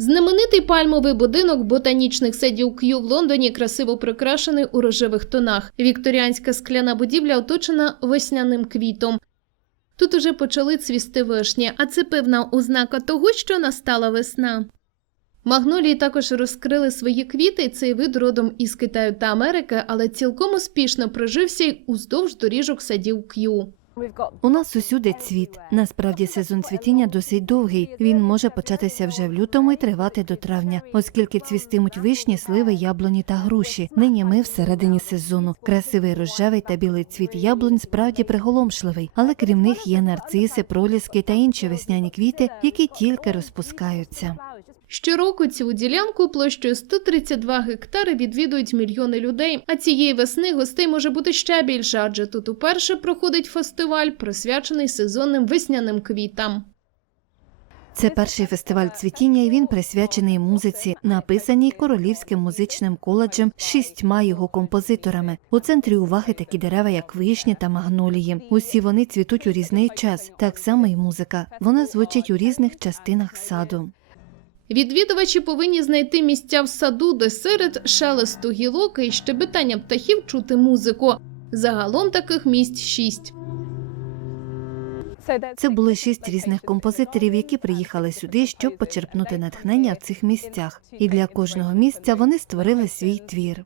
Знаменитий пальмовий будинок ботанічних садів К'ю в Лондоні красиво прикрашений у рожевих тонах. Вікторіанська скляна будівля оточена весняним квітом. Тут уже почали цвісти вишні, а це певна ознака того, що настала весна. Магнолії також розкрили свої квіти. Цей вид родом із Китаю та Америки, але цілком успішно прижився й уздовж доріжок садів К'ю. У нас усюди цвіт. Насправді сезон цвітіння досить довгий. Він може початися вже в лютому і тривати до травня, оскільки цвістимуть вишні, сливи, яблуні та груші. Нині ми всередині сезону. Красивий рожевий та білий цвіт яблунь справді приголомшливий, але крім них є нарциси, проліски та інші весняні квіти, які тільки розпускаються. Щороку цю ділянку площею 132 гектари відвідують мільйони людей. А цієї весни гостей може бути ще більше, адже тут уперше проходить фестиваль, присвячений сезонним весняним квітам. Це перший фестиваль цвітіння, і він присвячений музиці, написаній королівським музичним коледжем шістьма його композиторами. У центрі уваги такі дерева, як вишні та магнолії. Усі вони цвітуть у різний час. Так само і музика. Вона звучить у різних частинах саду. Відвідувачі повинні знайти місця в саду, де серед шелесту гілок і щебетання птахів чути музику. Загалом таких місць шість. Це були шість різних композиторів, які приїхали сюди, щоб почерпнути натхнення в цих місцях. І для кожного місця вони створили свій твір.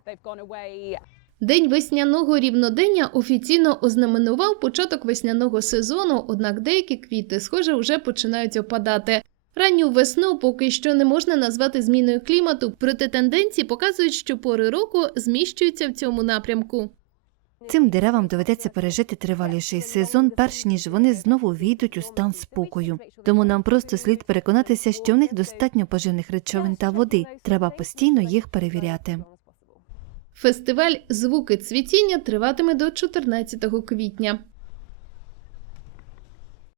День весняного рівнодення офіційно ознаменував початок весняного сезону, однак деякі квіти, схоже, вже починають опадати. Ранню весну поки що не можна назвати зміною клімату, проте тенденції показують, що пори року зміщуються в цьому напрямку. Цим деревам доведеться пережити триваліший сезон, перш ніж вони знову війдуть у стан спокою. Тому нам просто слід переконатися, що в них достатньо поживних речовин та води. Треба постійно їх перевіряти. Фестиваль Звуки цвітіння триватиме до 14 квітня.